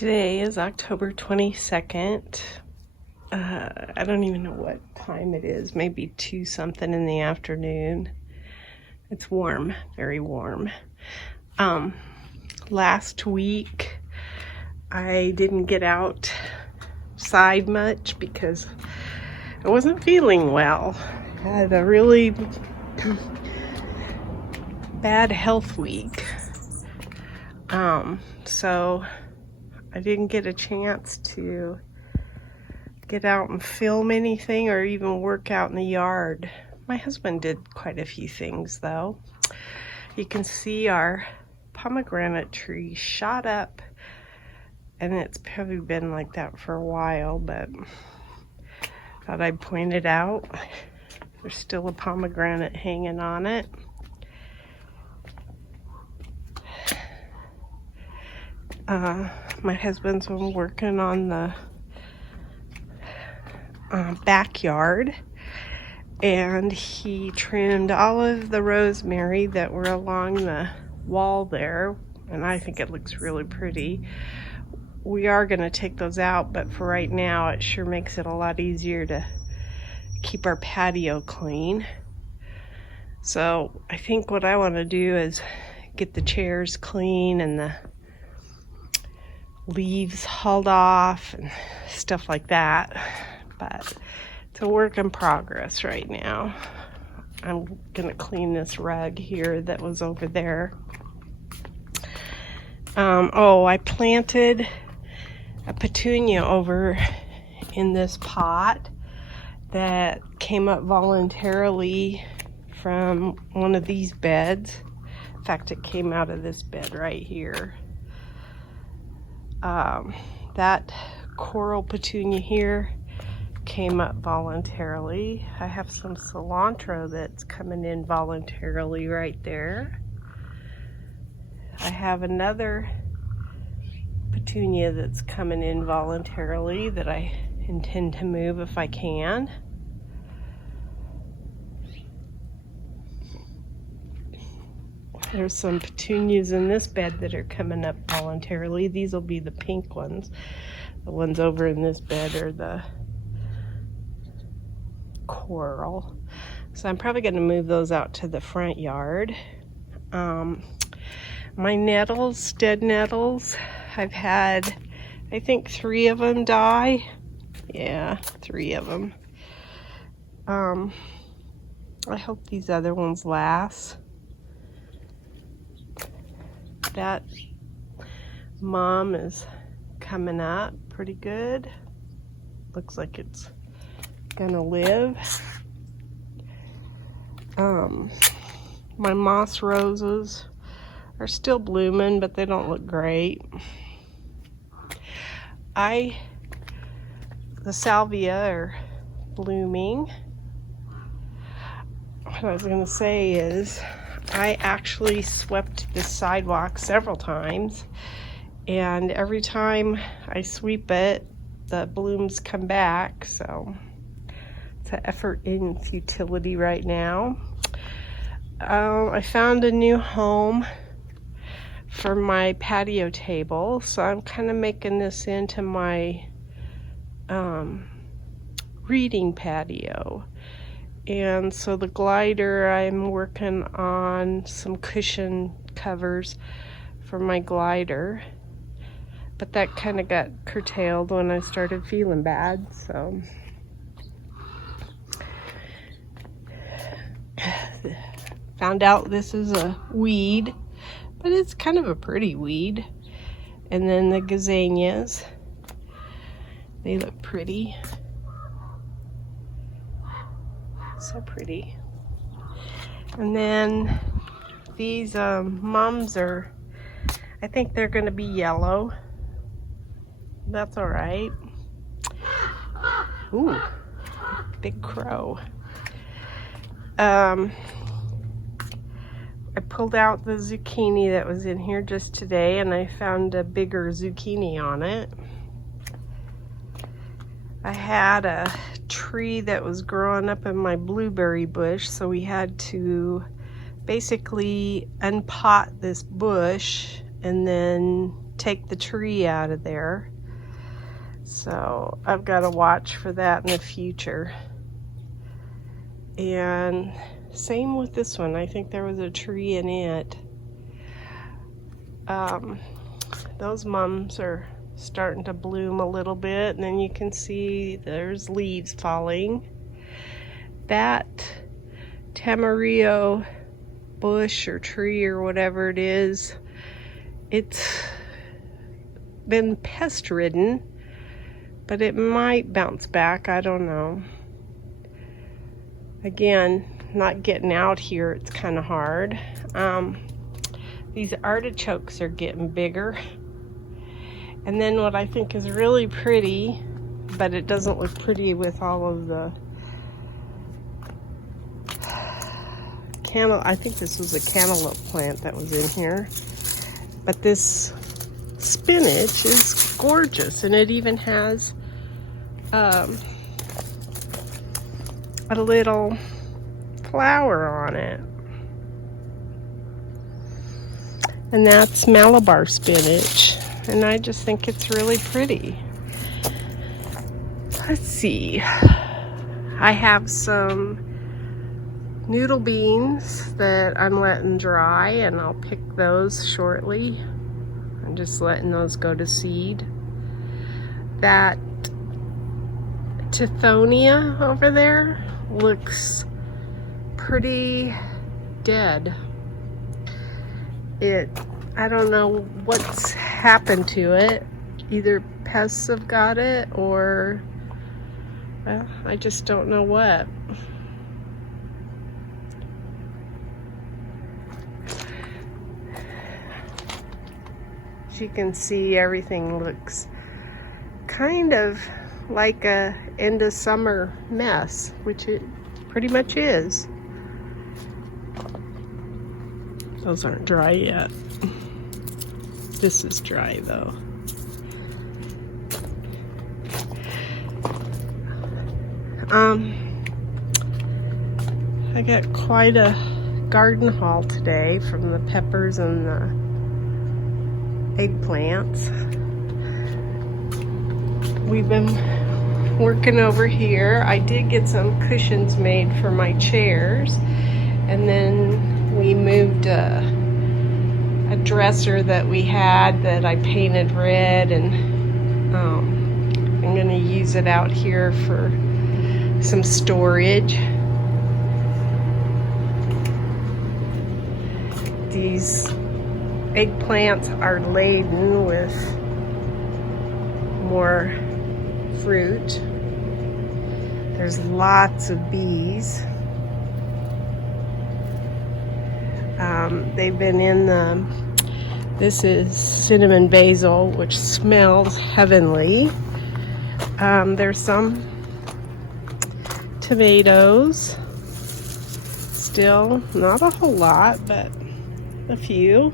Today is October 22nd. I don't even know what time it is, maybe 2 something in the afternoon. It's warm, very warm. Last week I didn't get outside much because I wasn't feeling well. I had a really bad health week. So I didn't get a chance to get out and film anything or even work out in the yard. My husband did quite a few things though. You can see our pomegranate tree shot up, and it's probably been like that for a while, but thought I'd point it out. There's still a pomegranate hanging on it. My husband's been working on the backyard, and he trimmed all of the rosemary that were along the wall there, and I think it looks really pretty. We are going to take those out, but for right now it sure makes it a lot easier to keep our patio clean. So I think what I want to do is get the chairs clean and the leaves hauled off and stuff like that, but it's a work in progress right now. I'm gonna clean this rug here that was over there. I planted a petunia over in this pot that came up voluntarily from one of these beds. In fact, it came out of this bed right here. That coral petunia here came up voluntarily. I have some cilantro that's coming in voluntarily right there. I have another petunia that's coming in voluntarily that I intend to move if I can. There's some petunias in this bed that are coming up voluntarily. These will be the pink ones. The ones over in this bed are the coral. So I'm probably going to move those out to the front yard. My nettles, dead nettles, I've had, I think 3 of them die. Yeah, 3 of them. I hope these other ones last. That mom is coming up pretty good. Looks like it's gonna live. My moss roses are still blooming, but they don't look great. The salvia are blooming. What I was gonna say is, I actually swept the sidewalk several times, and every time I sweep it, the blooms come back, so it's an effort in futility right now. I found a new home for my patio table, so I'm kind of making this into my reading patio. And so the glider, I'm working on some cushion covers for my glider, but that kind of got curtailed when I started feeling bad. So found out this is a weed, but it's kind of a pretty weed. And then the gazanias, they look pretty. So pretty. And then these mums are, I think they're going to be yellow. That's all right. Ooh, big crow. I pulled out the zucchini that was in here just today, and I found a bigger zucchini on it. I had a tree that was growing up in my blueberry bush, so we had to basically unpot this bush and then take the tree out of there. So I've got to watch for that in the future. And same with this one. I think there was a tree in it. Those mums are starting to bloom a little bit, and then you can see there's leaves falling. That tamarillo bush or tree or whatever it is, it's been pest ridden, but it might bounce back. I don't know. Again, not getting out here, it's kind of hard. These artichokes are getting bigger. And then what I think is really pretty, but it doesn't look pretty with all of the I think this was a cantaloupe plant that was in here. But this spinach is gorgeous, and it even has a little flower on it. And that's Malabar spinach, and I just think it's really pretty. Let's see. I have some noodle beans that I'm letting dry, and I'll pick those shortly. I'm just letting those go to seed. That Tithonia over there looks pretty dead. I don't know what's happened to it. Either pests have got it, or well, I just don't know what. As you can see, everything looks kind of like a end of summer mess, which it pretty much is. Those aren't dry yet. This is dry though. I got quite a garden haul today from the peppers and the eggplants. We've been working over here. I did get some cushions made for my chairs, and then we moved a dresser that we had that I painted red, and I'm gonna use it out here for some storage. These eggplants are laden with more fruit. There's lots of bees. They've been in this is cinnamon basil, which smells heavenly. There's some tomatoes. Still not a whole lot, but a few.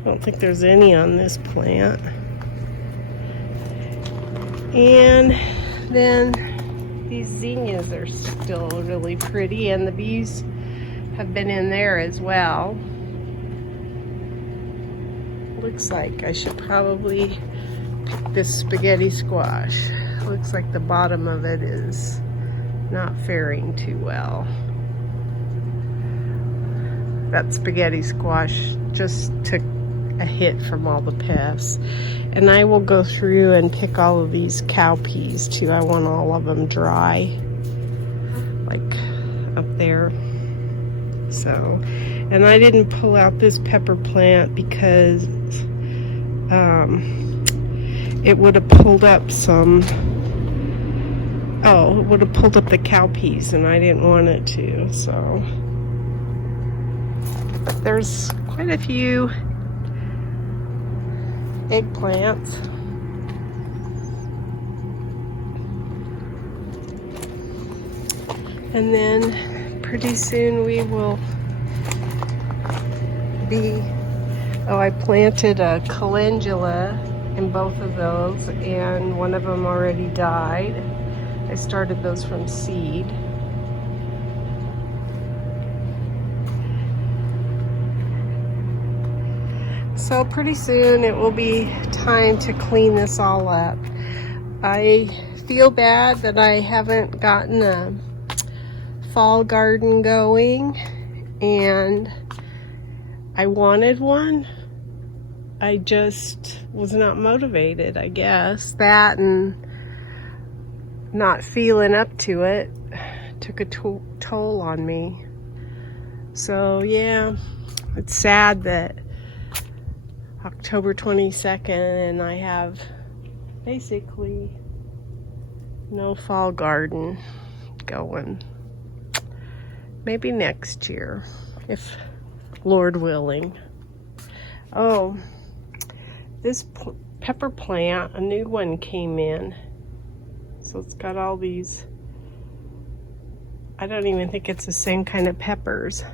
I don't think there's any on this plant. And then these zinnias are still really pretty, and the bees have been in there as well. Looks like I should probably pick this spaghetti squash. Looks like the bottom of it is not faring too well. That spaghetti squash just took a hit from all the pests. And I will go through and pick all of these cowpeas too. I want all of them dry, like up there. So, and I didn't pull out this pepper plant because it would have pulled up some, it would have pulled up the cowpeas, and I didn't want it to, so. But there's quite a few eggplants. And then pretty soon we will be, I planted a calendula in both of those, and one of them already died. I started those from seed. So pretty soon it will be time to clean this all up. I feel bad that I haven't gotten a fall garden going, and I wanted one. I just was not motivated, I guess. That and not feeling up to it took a toll on me. So yeah, it's sad that October 22nd and I have basically no fall garden going. Maybe next year, if Lord willing. Oh, this pepper plant, a new one came in. So it's got all these, I don't even think it's the same kind of peppers.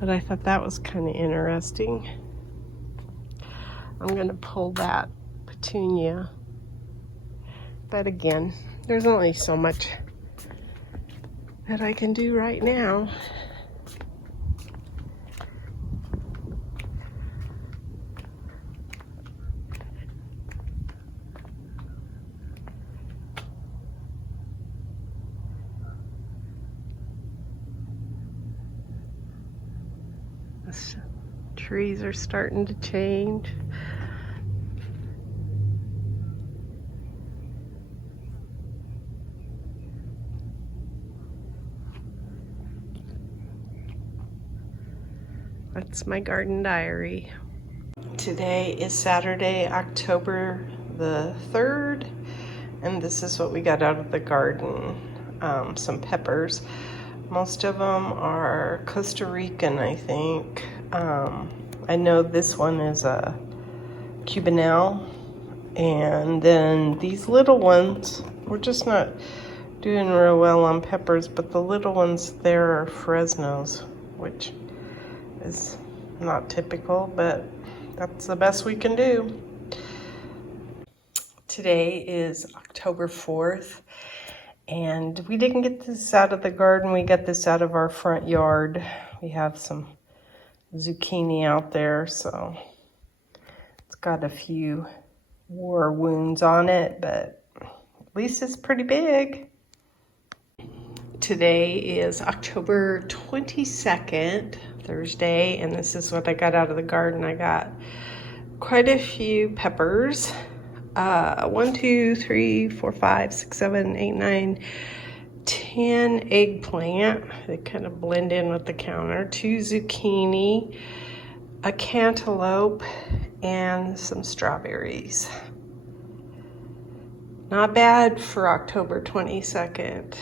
But I thought that was kind of interesting. I'm gonna pull that petunia. But again, there's only so much that I can do right now. The trees are starting to change. That's my garden diary. Today is Saturday, October the 3rd, and this is what we got out of the garden. Some peppers. Most of them are Costa Rican, I think. I know this one is a Cubanelle, and then these little ones, we're just not doing real well on peppers, but the little ones there are Fresnos, which is not typical, but that's the best we can do. Today is October 4th, and we didn't get this out of the garden. We got this out of our front yard. We have some zucchini out there, so it's got a few war wounds on it, but at least it's pretty big. Today is October 22nd, Thursday, and this is what I got out of the garden. I got quite a few peppers. 1, 2, 3, 4, 5, 6, 7, 8, 9, 10 eggplant. They kind of blend in with the counter. 2 zucchini, a cantaloupe, and some strawberries. Not bad for October 22nd.